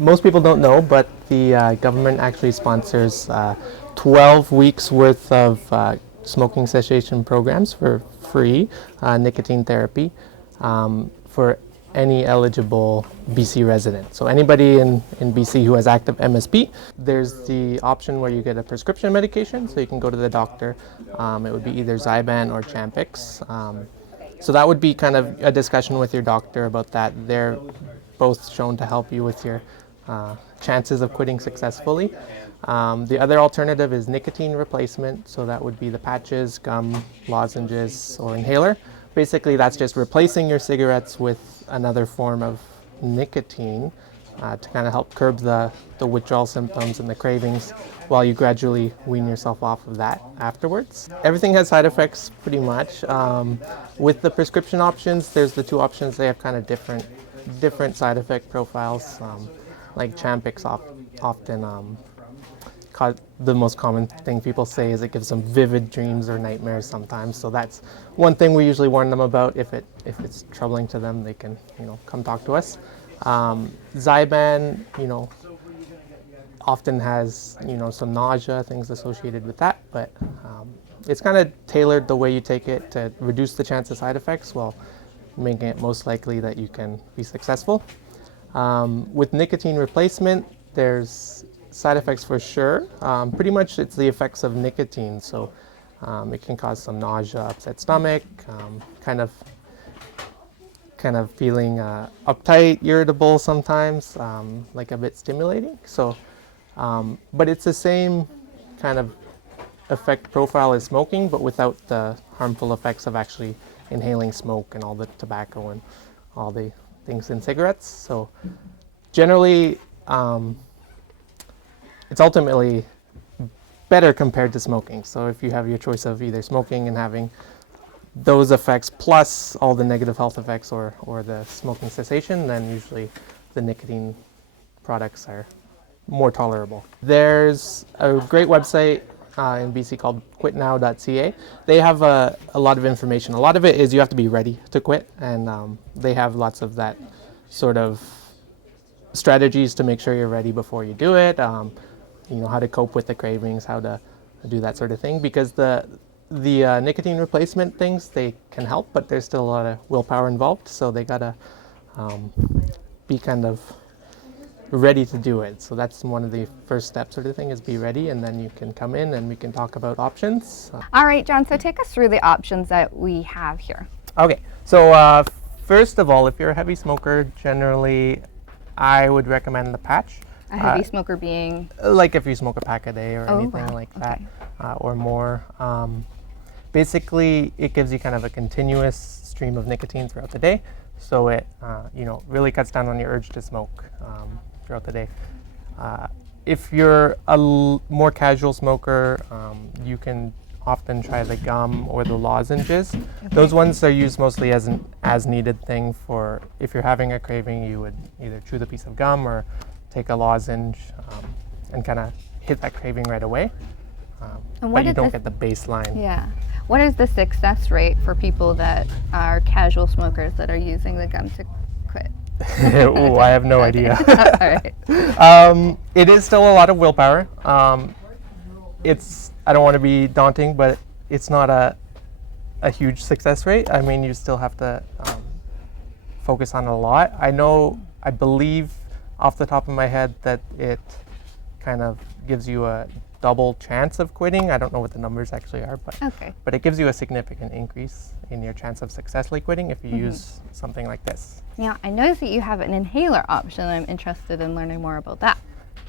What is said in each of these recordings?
most people don't know, but the government actually sponsors 12 weeks worth of smoking cessation programs for free, nicotine therapy, for any eligible BC resident. So anybody in BC who has active MSP, there's the option where you get a prescription medication, so you can go to the doctor. It would be either Zyban or Champix. So that would be kind of a discussion with your doctor about that. They're both shown to help you with your chances of quitting successfully. The other alternative is nicotine replacement, so that would be the patches, gum, lozenges, or inhaler. Basically, that's just replacing your cigarettes with another form of nicotine to kind of help curb the withdrawal symptoms and the cravings while you gradually wean yourself off of that afterwards. Everything has side effects pretty much. With the prescription options, there's the two options. They have kind of different side effect profiles. Like Champix often the most common thing people say is it gives them vivid dreams or nightmares sometimes. So that's one thing we usually warn them about. If it's troubling to them, they can come talk to us. Zyban, often has some nausea, things associated with that, but it's kind of tailored the way you take it to reduce the chance of side effects while making it most likely that you can be successful. With nicotine replacement, there's side effects for sure. Pretty much it's the effects of nicotine, so it can cause some nausea, upset stomach, kind of feeling uptight, irritable sometimes, like a bit stimulating. So, but it's the same kind of effect profile as smoking, but without the harmful effects of actually inhaling smoke and all the tobacco and all the things in cigarettes. So generally, it's ultimately better compared to smoking. So if you have your choice of either smoking and having those effects plus all the negative health effects or the smoking cessation, then usually the nicotine products are more tolerable. There's a great website in BC called quitnow.ca. They have a lot of information. A lot of it is you have to be ready to quit, and they have lots of that sort of strategies to make sure you're ready before you do it. How to cope with the cravings, how to do that sort of thing. Because the nicotine replacement things, they can help, but there's still a lot of willpower involved. So they gotta be kind of ready to do it. So that's one of the first steps sort of thing, is be ready, and then you can come in and we can talk about options. All right, John, so take us through the options that we have here. Okay, so first of all, if you're a heavy smoker, generally I would recommend the patch. A heavy smoker being? Like if you smoke a pack a day or anything like that, or more. Basically, it gives you kind of a continuous stream of nicotine throughout the day, so it really cuts down on your urge to smoke throughout the day. If you're a more casual smoker, you can often try the gum or the lozenges. Okay. Those ones are used mostly as an as-needed thing for if you're having a craving, you would either chew the piece of gum or take a lozenge and kind of hit that craving right away. But you don't get the baseline. Yeah. What is the success rate for people that are casual smokers that are using the gum to quit? Oh, I have no idea. All right. It is still a lot of willpower. I don't want to be daunting, but it's not a huge success rate. I mean, you still have to focus on it a lot. I believe off the top of my head that it kind of gives you a double chance of quitting. I don't know what the numbers actually are, but it gives you a significant increase in your chance of successfully quitting if you use something like this. Now, I noticed that you have an inhaler option. I'm interested in learning more about that.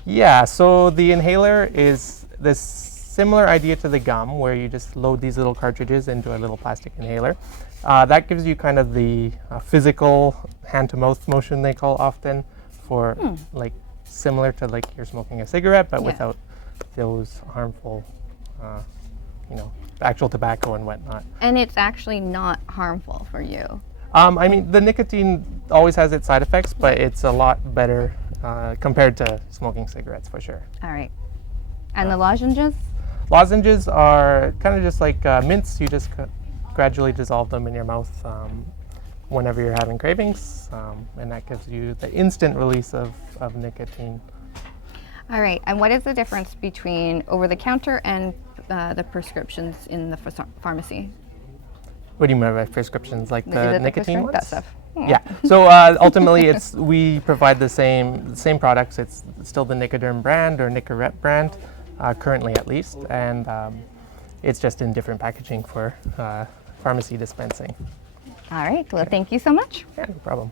Yeah, so the inhaler is this similar idea to the gum, where you just load these little cartridges into a little plastic inhaler. That gives you kind of the physical hand-to-mouth motion they call often, for like similar to like you're smoking a cigarette, but without those harmful, actual tobacco and whatnot. And it's actually not harmful for you. I mean, the nicotine always has its side effects, but it's a lot better compared to smoking cigarettes for sure. All right. And the lozenges? Lozenges are kind of just like mints. You just gradually dissolve them in your mouth. whenever you're having cravings, and that gives you the instant release of nicotine. All right, and what is the difference between over-the-counter and the prescriptions in the pharmacy? What do you mean by prescriptions? Like Is the it nicotine ones? that stuff? Yeah. So ultimately, we provide the same products. It's still the Nicoderm brand or Nicorette brand, currently at least, and it's just in different packaging for pharmacy dispensing. All right, well, thank you so much. Yeah, no problem.